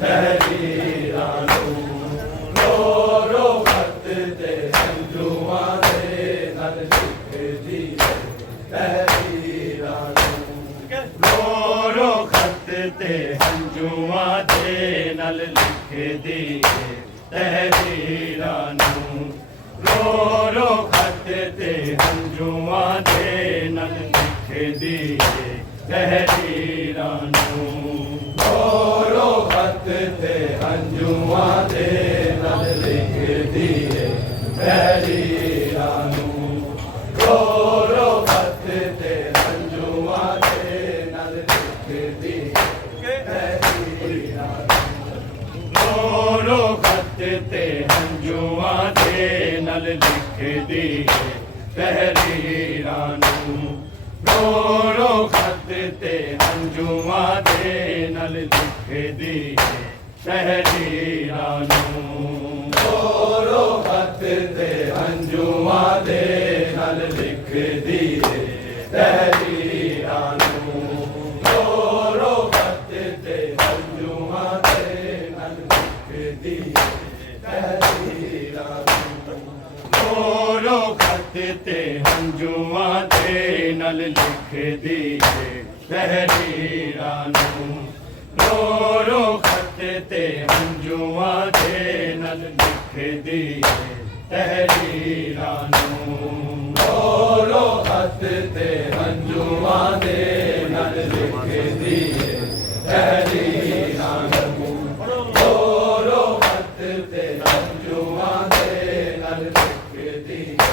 तहरीरानू रो रो खत ਹੰਝੂਆਂ ਦੇ ਨਾਲ ਲਿਖਦੀ ਏ ਤਹਿਰੀਰਾਂ ਨੂੰ। ਗੋਰੋ ਖੱਤ ਤੇ ਹੰਝੂਆਂ ਦੇ ਨਾਲ ਲਿਖਦੀ ਏ ਤਹਿਰੀਰਾਂ ਨੂੰ। ਗੋਰੋ ਖੱਤ ਤੇ ਹੰਝੂਆਂ ਦੇ ਨਾਲ ਲਿਖਦੀ ਏ ਤਹਿਰੀਰਾਂ ਨੂੰ। ਗੋਰੋ ਖੱਤ ਤੇ ਹੰਝੂਆਂ ਦੇ ਨਾਲ ਲਿਖਦੀ ਏ ਤਹਿਰੀਰਾਂ ਨੂੰ। ਗੋਰੋ ਖੱਤ ਤੇ ਹੰਝੂਆਂ ਦੇ ਨਾਲ ਲਿਖਦੀ ਏ ਤਹਿਰੀਰਾਂ ਨੂੰ। ਗੋਰੋ ਖੱਤ ਤੇ ਹੰਝੂਆਂ ਦੇ ਨਾਲ ਲਿਖਦੀ ਏ ਤਹਿਰੀਰਾਂ ਨੂੰ। ਗੋਰੋ ਖੱਤ ਤੇ ਹੰਝੂਆਂ ਦੇ ਨਾਲ ਲਿਖਦੀ ਏ ਤਹਿਰੀਰਾਂ ਨੂੰ। ਗੋਰੋ ਖੱਤ ਤੇ ਹੰਝੂਆਂ ਦੇ ਨਾਲ ਲਿਖਦੀ ਏ ਤਹਿਰੀਰਾਂ ਨੂੰ। ਗੋਰੋ ਖੱਤ ਤੇ ਹੰਝੂਆਂ ਦੇ ਨਾਲ ਲਿਖਦੀ ਏ ਤਹਿਰੀਰਾਂ ਨੂੰ। ਗੋਰੋ ਖੱਤ ਤੇ ਹੰਝੂਆਂ ਦੇ ਨਾਲ ਲਿਖਦੀ ਏ ਤਹਿਰੀਰਾਂ ਨੂੰ। ਗੋਰੋ ਖੱਤ ਤੇ ਹੰਝੂਆਂ ਦੇ ਨਾਲ ਲਿਖਦੀ ਏ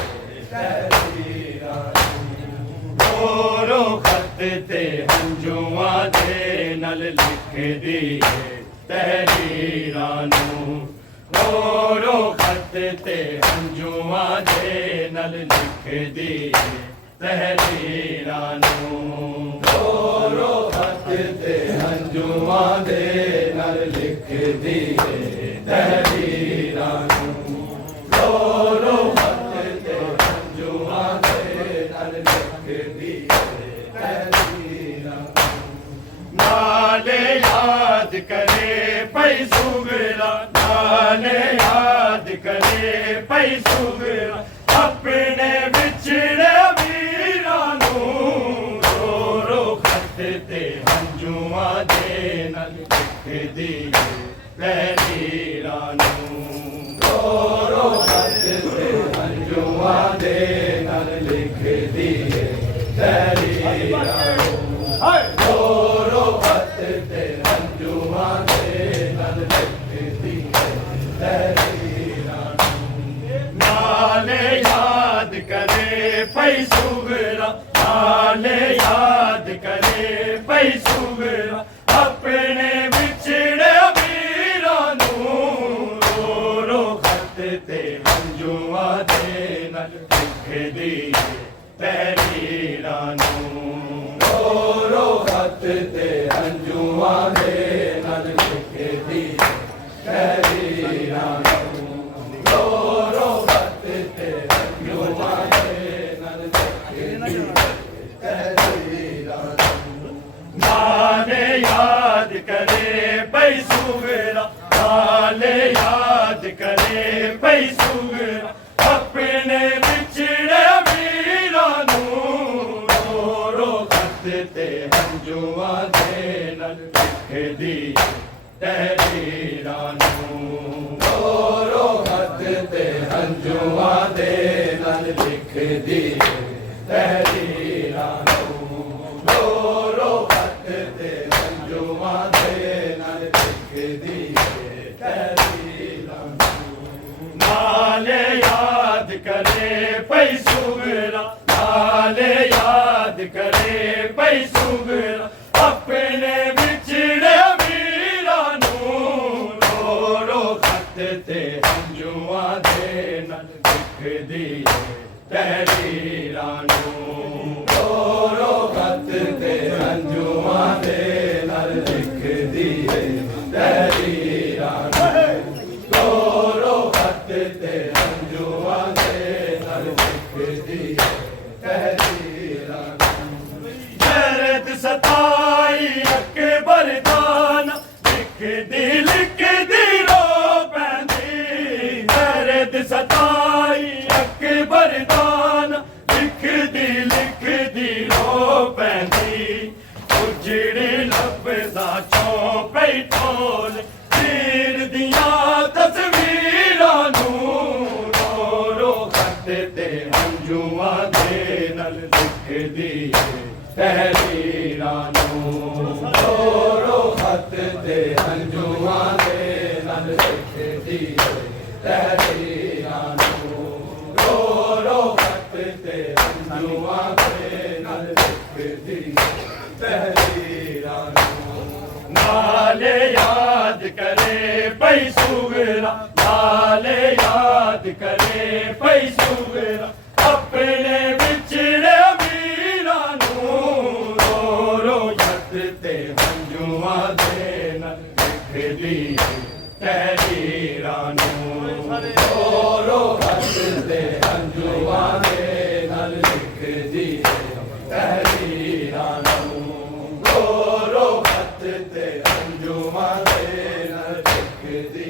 ਤਹਿਰੀਰਾਂ ਨੂੰ। ਗੋਰੋ ਖੱਤ ਤੇ ਹੰਝੂਆਂ ਦੇ ਨਾਲ ਲਿਖਦੀ ਏ ਤਹਿਰੀਰਾਂ ਨੂੰ। ਗੋਰੋ ਖੱਤ ਤੇ ਹੰਝੂਆਂ ਦੇ ਨਾਲ ਲਿਖਦੀ ਏ ਤਹਿਰੀਰਾਂ ਨੂੰ। ਗੋਰੋ ਖੱਤ ਤੇ ਹੰਝੂਆਂ ਦੇ ਨਾਲ ਲਿਖਦੀ ਏ ਤਹਿਰੀਰਾਂ ਨੂੰ। ਗੋਰੋ ਖੱਤ ਤੇ ਹੰਝੂਆਂ ਦੇ ਨਾਲ ਲਿਖਦੀ ਏ ਤਹਿਰੀਰਾਂ ਨੂੰ। ਨਾਲੇ ਯਾਦ ਕਰੇ ਪਈ ਸੁਗਰਾ, ਨਾਲੇ ਯਾਦ ਕਰੇ ਪਈ ਸੁਗਰਾ ਆਪਣੇ ਵਿਛੜੇ ਵੀਰਾਂ ਨੂੰ। ਗੋਰੋ ਖੱਤ ਤੇ ਹੰਝੂਆਂ ਦੇ ਨਾਲ ਲਿਖਦੀ ਏ ਤਹਿਰੀਰਾਂ ਨੂੰ। ਗੋਰੋ ਖੱਤ ਤੇ ਹੰਝੂਆਂ ਦੇ ਨਾਲ ਲਿਖਦੀ ਏ ਤਹਿਰੀਰਾਂ ਨੂੰ। ਗੋਰੋ ਖੱਤ ਤੇ ਹੰਝੂਆਂ ਦੇ ਨਾਲ ਲਿਖਦੀ ਏ ਤਹਿਰੀਰਾਂ ਨੂੰ। ਨਾਲੇ ਯਾਦ ਕਰੇ ਪਈ ਸੁਗਰਾ, ਨਾਲੇ ਯਾਦ ਕਰੇ ਪਈ ਸੁਗਰਾ ਆਪਣੇ ਵਿਛੜੇ ਵੀਰਾਂ ਨੂੰ। ਗੋਰੋ ਖੱਤ ਤੇ ਹੰਝੂਆਂ ਦੇ ਨਾਲ ਲਿਖਦੀ ਏ ਤਹਿਰੀਰਾਂ ਨੂੰ। ਗੋਰੋ ਖੱਤ ਤੇ ਹੰਝੂਆਂ ਦੇ ਨਾਲ ਲਿਖਦੀ ਏ ਤਹਿਰੀਰਾਂ ਨੂੰ। ਗੋਰੋ ਖੱਤ ਤੇ ਹੰਝੂਆਂ ਦੇ ਨਾਲ ਲਿਖਦੀ ਏ ਤਹਿਰੀਰਾਂ ਨੂੰ। ਨਾਲੇ ਯਾਦ ਕਰੇ ਪਈ ਸੁਗਰਾ, ਨਾਲੇ ਯਾਦ ਕਰੇ ਪਈ ਸੁਗਰਾ ਆਪਣੇ ਵਿਛੜੇ ਵੀਰਾਂ ਨੂੰ। ਗੋਰੋ ਖੱਤ ਤੇ ਹੰਝੂਆਂ ਦੇ ਨਾਲ ਲਿਖਦੀ ਏ ਤਹਿਰੀਰਾਂ ਨੂੰ। ਗੋਰੋ ਖੱਤ ਤੇ ਹੰਝੂਆਂ ਦੇ ਨਾਲ ਲਿਖਦੀ ਏ ਤਹਿਰੀਰਾਂ ਨੂੰ। ਗੋਰੋ ਖੱਤ ਤੇ ਹੰਝੂਆਂ ਦੇ ਨਾਲ ਲਿਖਦੀ ਏ ਤਹਿਰੀਰਾਂ ਨੂੰ। ਨਾਲੇ ਯਾਦ ਕਰੇ ਪਈ ਸੁਗਰਾ, ਨਾਲੇ ਯਾਦ ਕਰੇ ਪਈ ਸੁਗਰਾ ਆਪਣੇ ਵਿਛੜੇ ਵੀਰਾਂ ਨੂੰ। ਗੋਰੋ ਖੱਤ ਤੇ ਹੰਝੂਆਂ ਦੇ ਨਾਲ ਲਿਖਦੀ ਏ ਤਹਿਰੀਰਾਂ ਨੂੰ। ਗੋਰੋ ਖੱਤ ਤੇ ਹੰਝੂਆਂ ਦੇ ਨਾਲ ਲਿਖਦੀ ਏ ਤਹਿਰੀਰਾਂ ਨੂੰ। ਗੋਰੋ ਖੱਤ ਤੇ ਹੰਝੂਆਂ ਦੇ ਨਾਲ ਲਿਖਦੀ ਏ ਤਹਿਰੀਰਾਂ ਨੂੰ। ਦਰਦ ਸਤਾਈ ਅਕਬਰ ਦਾਨ ਲਿਖਦੀ ਰੋ ਪੈਂਦੀ। ਦਰਦ ਸਤਾਈ ਅਕਬਰ ਦਾਨ ਲਿਖਦੀ ਰੋ ਪੈਂਦੀ। ਉਜੜੇ ਲੱਭਦਾ ਚੋਂ ਪਈ ਢੋਲ ਤੀਰ ਦੀਆਂ ਤਸਵੀਰਾਂ ਨੂੰ। ਰੋ ਰੋ ਖੱਤ ਤੇ ਹੰਝੂਆਂ ਦੇ लिखदी तहरीरां नूं ਤੋਰੋ ਖਤ ਤੇ ਹੰਝੂਆਂ ਦੇ ਨਾਲ ਲਿਖਦੀ ਤਹਿਰੀਰਾਂ ਨੂੰ ਤੋਰੋ ਖਤ ਤੇ ਹੰਝੂਆਂ ਦੇ ਨਾਲ ਲਿਖਦੀ ਤਹਿਰੀਰਾਂ ਨੂੰ नाले याद करे पई सुगरा नाले याद करे पई सुगरा अपने विछड़े वीरां नूं रो रो यत ते हंझूआं दे नाल लिखदी तहरीरां नूं ਤੋਰੋ ਖਤ ਤੇ ਹੰਝੂਆਂ ਦੇ ਨਾਲ ਲਿਖਦੀ ਤਹਿਰੀਰਾਂ ਨੂੰ ਤੋਰੋ ਖਤ ਤੇ ਹੰਝੂਆਂ ਦੇ ਨਾਲ ਲਿਖਦੀ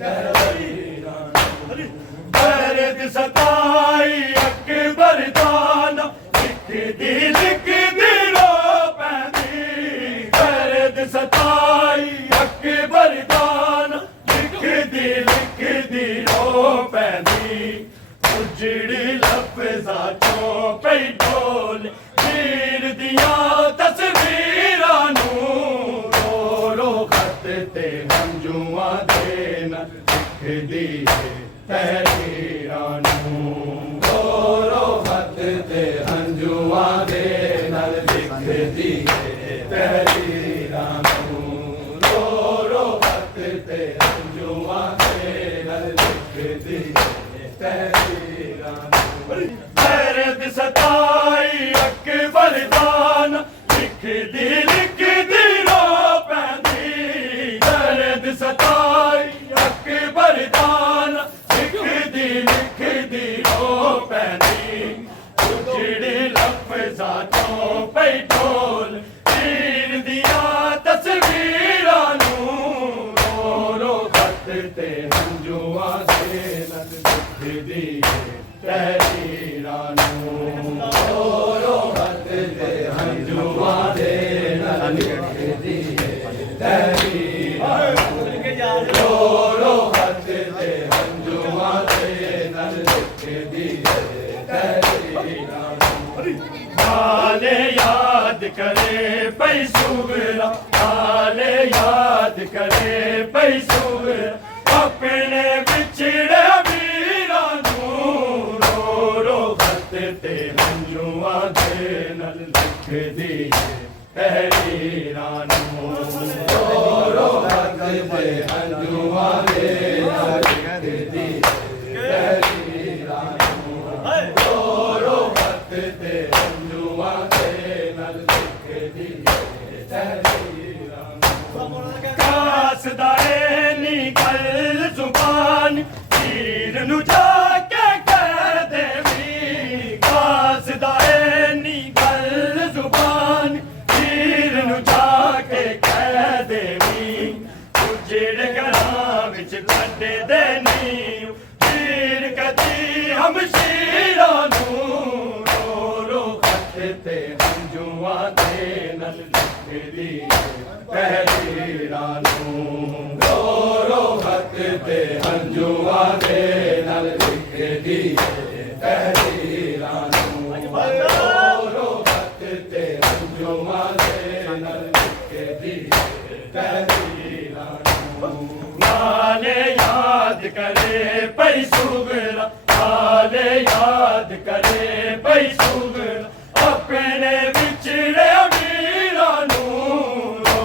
ਤਹਿਰੀਰਾਂ ਨੂੰ दर्द सताई अकबर दाना लिखदी रो पैंदी दर्द सताई अकबर दाना लिखदी रो पैंदी उजड़ी लफ्ज़ां चों पई ढोल वीर दियां तस्वीरां नूं रो रो खत ते हंझूआं दे नाल लिखदी तहरीरां नूं ਤੋਰੋ ਖਤ ਤੇ ਹੰਝੂਆਂ ਦੇ ਨਾਲ ਲਿਖਦੀ ਤਹਿਰੀਰਾਂ ਨੂੰ ਤੋਰੋ ਖਤ ਤੇ ਹੰਝੂਆਂ ਦੇ ਨਾਲ ਲਿਖਦੀ ਤਹਿਰੀਰਾਂ ਨੂੰ दर्द सताई अकबर दाना लिखदी रो पैंदी दर्द सताई अकबर दाना लिखदी रो पैंदी उजड़ी लफ्ज़ां चों पई ढोल वीर दियां तस्वीरां नूं रो रो खत ते हंझूआं दे नाल लिखदी तहरीरां नूं ਤੋਰੋ ਖਤ ਤੇ ਹੰਝੂਆਂ ਦੇ ਨਾਲ ਲਿਖਦੀ ਤਹਿਰੀਰਾਂ ਨੂੰ ਤੋਰੋ ਖਤ ਤੇ ਹੰਝੂਆਂ ਦੇ ਨਾਲ ਲਿਖਦੀ ਤਹਿਰੀਰਾਂ ਨੂੰ नाले याद करे पई सुगरा नाले याद करे पई सुगरा अपने विछड़े वीरां नूं रो रो खत ते हंझूआं दे नाल लिखदी तहरीरां नूं ਤੋਰੋ ਖਤ ਤੇ ਹੰਝੂਆਂ ਦੇ ਨਾਲ ਲਿਖਦੀ ਤਹਿਰੀਰਾਂ ਨੂੰ ਤੋਰੋ ਖਤ ਤੇ ਹੰਝੂਆਂ ਦੇ ਨਾਲ ਲਿਖਦੀ ਤਹਿਰੀਰਾਂ ਨੂੰ कासदाए नी गल जुबान वीर नूं जाके कह देवी कासदाए नी गल जुबान वीर नूं जाके कह देवी उजड़ घरां विच छड्ड देनी वीर कदी हमशीरां नूं रो रो खत ते हंझूआं दे नाल लिखदी तहरीरां नूं ਤੋਰੋ ਖਤ ਤੇ ਹੰਝੂਆਂ ਦੇ ਨਾਲ ਲਿਖਦੀ ਤਹਿਰੀਰਾਂ ਨੂੰ ਤੋਰੋ ਖਤ ਤੇ ਹੰਝੂਆਂ ਦੇ ਨਾਲ ਲਿਖਦੀ ਤਹਿਰੀਰਾਂ ਨੂੰ नाले याद करे पई सुगरा नाले याद करे पई सुगरा अपने विछड़े वीरां नूं रो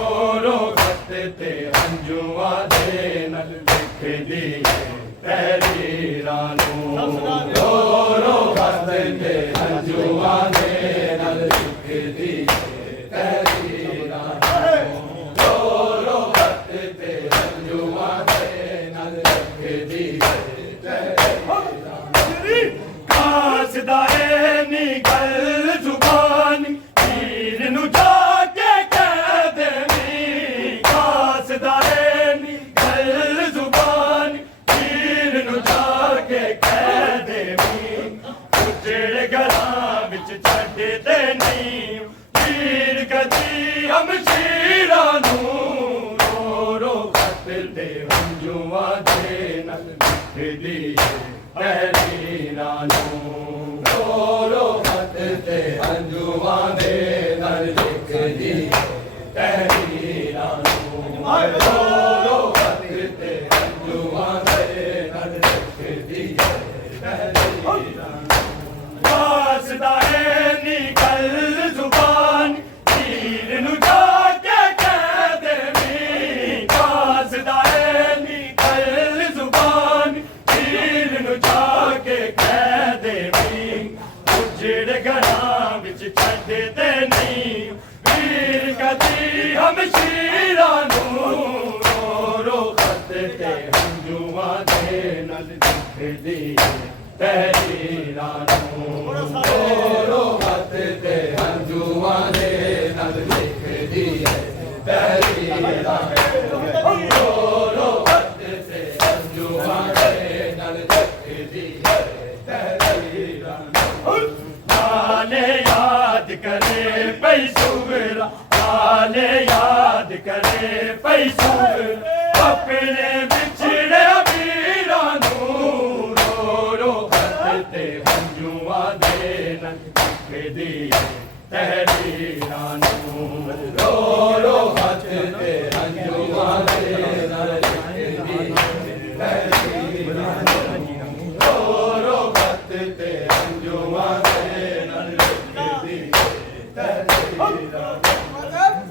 रो खत ते हंझूआं दे नाल लिखदी तहरीरां नूं ਤੋਰੋ ਖਤ ਤੇ ਹੰਝੂਆਂ ਦੇ ਨਾਲ ਲਿਖਦੀ ਤਹਿਰੀਰਾਂ ਨੂੰ ਤੋਰੋ ਖਤ ਤੇ ਹੰਝੂਆਂ ਦੇ ਨਾਲ ਲਿਖਦੀ ਤਹਿਰੀਰਾਂ ਨੂੰ कासदाए नी गल जुबान वीर नूं जाके कह देवी कासदाए नी गल जुबान वीर नूं जाके कह देवी उजड़ घरां विच छड्ड देनी वीर कदी हमशीरां नूं रो रो खत ते हंझूआं दे नाल लिखदी तहरीरां नूं ਤੋਰੋ ਖਤ ਤੇ ਤਹਿਰੀਰਾਂ ਨੂੰ ਦੋਰੋ ਹੱਥ ਤੇ ਹੰਝੂਆਂ ਦੇ ਨਾਲ ਲਿਖਦੀ ਹੈ ਤਹਿਰੀਰਾਂ ਦੋਰੋ ਹੱਥ ਤੇ ਹੰਝੂਆਂ ਦੇ ਨਾਲ ਲਿਖਦੀ ਹੈ ਤਹਿਰੀਰਾਂ ਨਾਲੇ ਯਾਦ ਕਰੇ ਪਈ ਸੁਗਰਾ ਨਾਲੇ ਯਾਦ ਕਰੇ ਪਈ ਸੁਗਰਾ ਆਪਣੇ ਵਿਛੜੇ ਵੀਰਾਂ ਨੂੰ ਰੋ ਰੋ ਹੱਥ ਤੇ ਹੰਝੂਆਂ ਦੇ ਨਾਲ ਲਿਖਦੀ ਹੈ ਤਹਿਰੀਰਾਂ ਨੂੰ ਰੋ ਰੋ ਹੱਥ ਤੇ ਹੰਝੂਆਂ ਦੇ ਨਾਲ ਲਿਖਦੀ ਹੈ ਤਹਿਰੀਰਾਂ ਰੋ ਰੋ ਹੱਥ ਤੇ ਹੰਝੂਆਂ ਦੇ ਨਾਲ ਲਿਖਦੀ ਹੈ ਤਹਿਰੀਰਾਂ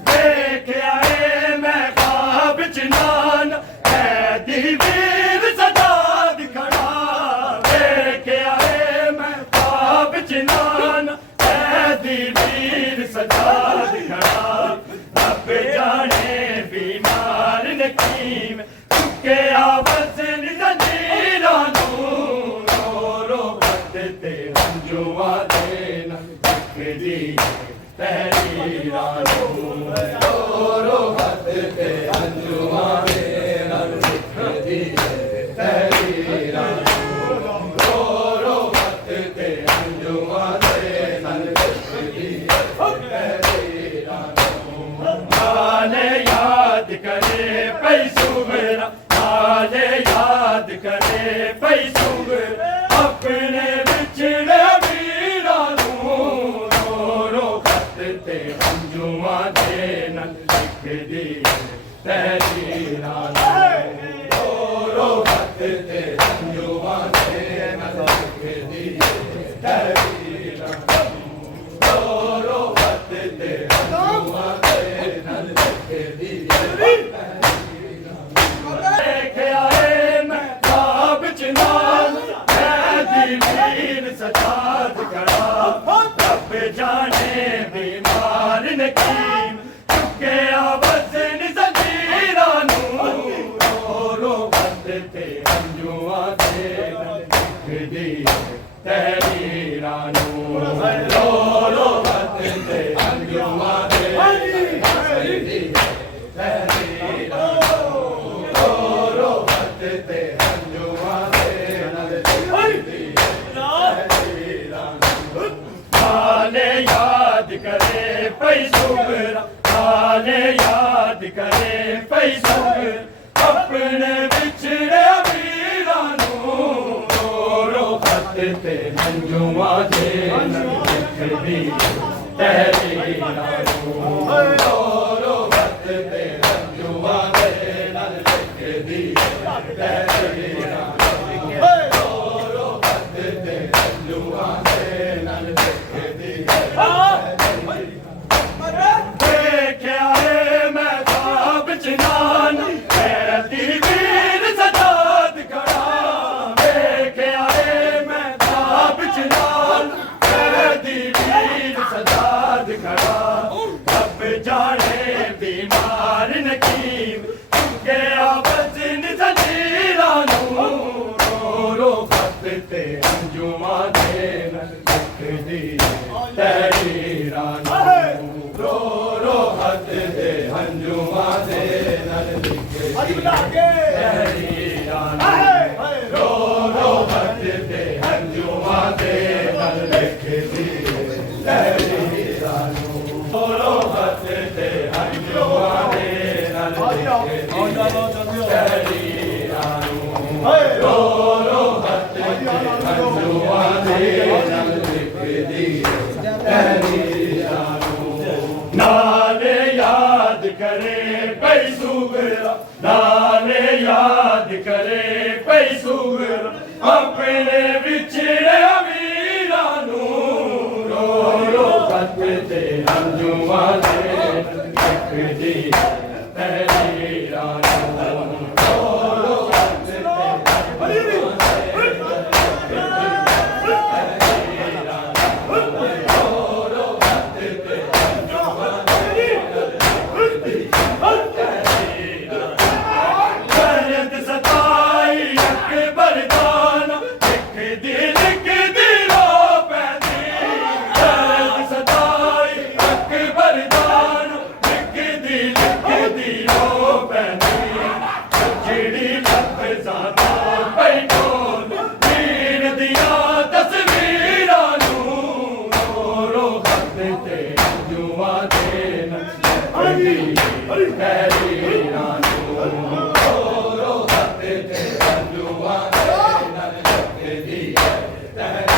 ਦੇਖਿਆ ਏ ਮੈਂ ख्वाब ਚ ਨਾਨ ਕੈਦੀ ਵੀਰ ਸਜਾਦ ਖੜਾ ਦੇਖਿਆ ਏ ਮੈਂ ख्वाब ਚ ਨਾਨ ਕੈਦੀ ਵੀਰ ਸਜਾਦ ਖੜਾ ਰੱਬ ਜਾਣੇ ਬਿਮਾਰ ਨਕੀਮ ਚੁੱਕਿਆ ਵਜ਼ਨ ਜ਼ੰਜੀਰਾਂ ਨੂੰ ਰੋ ਰੋ ਹੱਥ ਤੇ ਹੰਝੂਆਂ ਦੇ ਨਾਲ ਲਿਖਦੀ ਤਹਿਰੀਰਾਂ ਨੂੰ ਦੋਰੋ ਹੱਥ ਤੇ ਹੰਝੂਆਂ ਦੇ ਨਾਲ ਲਿਖਦੀ ਹੈ ਤਹਿਰੀਰਾਂ ਦੋਰੋ ਹੱਥ ਤੇ ਹੰਝੂਆਂ ਦੇ ਨਾਲ ਲਿਖਦੀ ਹੈ ਤਹਿਰੀਰਾਂ ਨਾਲੇ ਯਾਦ ਕਰੇ ਪਈ ਸੁਗਰਾ ਨਾਲੇ ਯਾਦ ਕਰੇ ਪਈ ਸੁਗਰਾ ਆਪਣੇ ਵਿਛੜੇ ਵੀਰਾਂ ਨੂੰ ਰੋ ਰੋ ਹੱਥ ਤੇ ਹੰਝੂਆਂ ਦੇ ਨਾਲ ਲਿਖਦੀ ਤਹਿਰੀਰਾਂ ਨੂੰ ਦੋਰੋ ਹੱਥ ਤੇ ਹੰਝੂਆਂ ਦੇ ਨਾਲ ਲਿਖਦੀ ਹੈ ਤਹਿਰੀਰਾਂ ਦੋਰੋ ਹੱਥ ਤੇ ਹੰਝੂਆਂ ਦੇ ਨਾਲ ਲਿਖਦੀ ਹੈ ਦੇਖਿਆ ਏ ਮੈਂ ख्वाब ਚ ਨਾਨ ਕੈਦੀ ਵੀਰ ਸਜਾਦ ਖੜਾ ਰੱਬ ਜਾਣੇ ਬਿਮਾਰ ਨਕੀਮ ਚੁੱਕਿਆ ਵਜ਼ਨ ਜ਼ੰਜੀਰਾਂ ਨੂੰ ਰੋ ਰੋ ਹੱਥ ਤੇ ਹੰਝੂਆਂ ਦੇ ਨਾਲ ਲਿਖਦੀ ਤਹਿਰੀਰਾਂ ਨੂੰ ਰੋ ਰੋ ਹੱਥ ਤੇ ਹੰਝੂਆਂ ਦੇ ਨਾਲ ਲਿਖਦੀ ਹੈ ਤਹਿਰੀਰਾਂ ਰੋ ਰੋ ਹੱਥ ਤੇ ਹੰਝੂਆਂ ਦੇ ਨਾਲ ਲਿਖਦੀ ਹੈ ਤਹਿਰੀਰਾਂ ਨਾਲੇ ਯਾਦ ਕਰੇ ਪਈ ਸੁਗਰਾ ਨਾਲੇ ਯਾਦ ਕਰੇ ਪਈ ਸੁਗਰਾ ਆਪਣੇ ਵਿਛੜੇ ਵੀਰਾਂ ਨੂੰ ਰੋ ਰੋ ਹੱਥ ਤੇ ਹੰਝੂਆਂ ਦੇ ਨਾਲ ਲਿਖਦੀ ਤਹਿਰੀਰਾਂ ਨੂੰ ਦੋਰੋ ਹੱਥ ਤੇ ਹੰਝੂਆਂ ਦੇ ਨਾਲ ਲਿਖਦੀ ਹੈ ਤਹਿਰੀਰਾਂ ਦੋਰੋ ਹੱਥ ਤੇ ਹੰਝੂਆਂ ਦੇ ਨਾਲ ਲਿਖਦੀ ਹੈ ਦੇਖਿਆ ਏ ਮੈਂ ख्वाब ਚ ਨਾਨ ਕੈਦੀ ਵੀਰ ਸਜਾਦ ਖੜਾ ਦੇਖਿਆ ਏ ਮੈਂ ख्वाब ਚ ਨਾਨ ਕੈਦੀ ਵੀਰ ਸਜਾਦ ਖੜਾ ਰੱਬ ਜਾਣੇ ਬਿਮਾਰ ਨਕੀਮ ਚੁੱਕਿਆ ਵਜ਼ਨ ਜ਼ੰਜੀਰਾਂ ਨੂੰ ਰੋ ਰੋ ਹੱਥ ਤੇ ਹੰਝੂਆਂ ਦੇ ਨਾਲ ਲਿਖਦੀ ਤਹਿਰੀਰਾਂ ਨੂੰ ਰੋ ਰੋ ਹੱਥ ਤੇ ਹੰਝੂਆਂ ਦੇ ਨਾਲ ਲਿਖਦੀ ਤਹਿਰੀਰਾਂ ਨੂੰ ਰੋ ਰੋ ਹੱਥ ਤੇ ਹੰਝੂਆਂ ਦੇ ਨਾਲ ਲਿਖਦੀ ਤਹਿਰੀਰਾਂ ਨੂੰ ਰੋ ਹੱਥ ਤੇ ਹੰਝੂਆਂ ਦੇ ਨਾਲ ਲਿਖਦੀ ਤਹਿਰੀਰਾਂ ਨੂੰ ਰੋ ਰੋ ਹੱਥ ਤੇ ਹੰਝੂਆਂ ਦੇ ਨਾਲ ਲਿਖਦੀ ਤਹਿਰੀਰਾਂ ਨੂੰ ਨਾਲੇ ਯਾਦ ਕਰੇ ਪਈ ਸੁਗਰਾ ਨਾਲੇ ਯਾਦ ਕਰੇ ਪਈ ਸੁਗਰਾ ਆਪਣੇ ਵਿਛੜੇ ਵੀਰਾਂ ਨੂੰ ਰੋ ਰੋ ਹੱਥ ਤੇ ਹੰਝੂਆਂ ਦੇ ਨਾਲ ਲਿਖਦੀ ਤਹਿਰੀਰਾਂ ਨੂੰ ਰੋ ਰੋ ਹੱਥ ਤੇ ਹੰਝੂਆਂ ਦੇ ਨਾਲ ਦਰਦ ਸਤਾਈ ਅਕਬਰ ਦਾਨ ਇੱਕ ਦਿਲ ਦੀ ਹੈ ਤਹਿ